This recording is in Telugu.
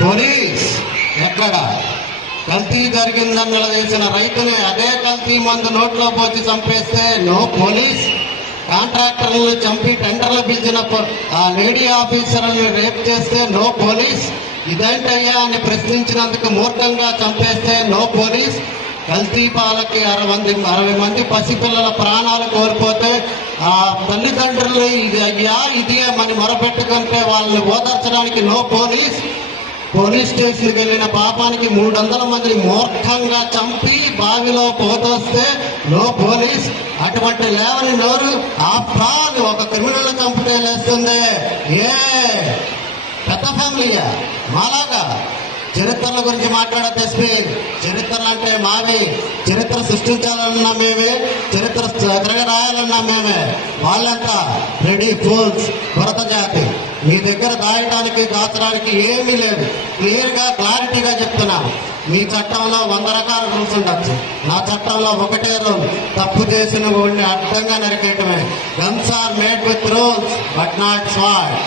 పోలీస్ ఎక్కడ కల్తీ జరిగిందని నిలదీసిన రైతుని అదే కల్తీ మందు నోట్లో పోసి చంపేస్తే నో పోలీస్. కాంట్రాక్టర్లను చంపి టెండర్లు పిలిచిన ఆ లేడీ ఆఫీసర్ని రేప్ చేస్తే నో పోలీస్. ఇదేంటయ్యా అని ప్రశ్నించినందుకు మూర్ఖంగా చంపేస్తే నో పోలీస్. కల్తీ పాలకి 60 మంది పసిపిల్లల ప్రాణాలు కోల్పోతే ఆ తల్లిదండ్రులు ఇది అయ్యా ఇది అని మొరపెట్టుకుంటే వాళ్ళని ఓదార్చడానికి నో పోలీస్. పోలీస్ స్టేషన్కి వెళ్ళిన పాపానికి 300 మందిని మూర్ఖంగా చంపి బావిలో పోతొస్తే నో పోలీస్. అటువంటి లేవని నోరు ఆఫ్రాల్ ఒక క్రిమినల్ చంపితే లేస్తుంది. ఏ పెద్ద ఫ్యామిలీయా మాలాగా? చరిత్రల గురించి మాట్లాడద్దు ఎస్పీ. చరిత్రలు అంటే మావి. చరిత్ర సృష్టించాలన్నా మేమే, చరిత్ర రాయాలన్నా మేమే. వాళ్ళంతా రెడీ ఫూల్స్, భరత జాతి. మీ దగ్గర దాయడానికి దాచడానికి ఏమీ లేదు. క్లియర్గా క్లారిటీగా చెప్తున్నాను. మీ చట్టంలో 100 రకాల రూల్స్ ఉండొచ్చు, నా చట్టంలో ఒకటే రూల్, తప్పు చేసిన వాడిని అర్థంగా నరికేయటమే. Guns are made with rules but not sword.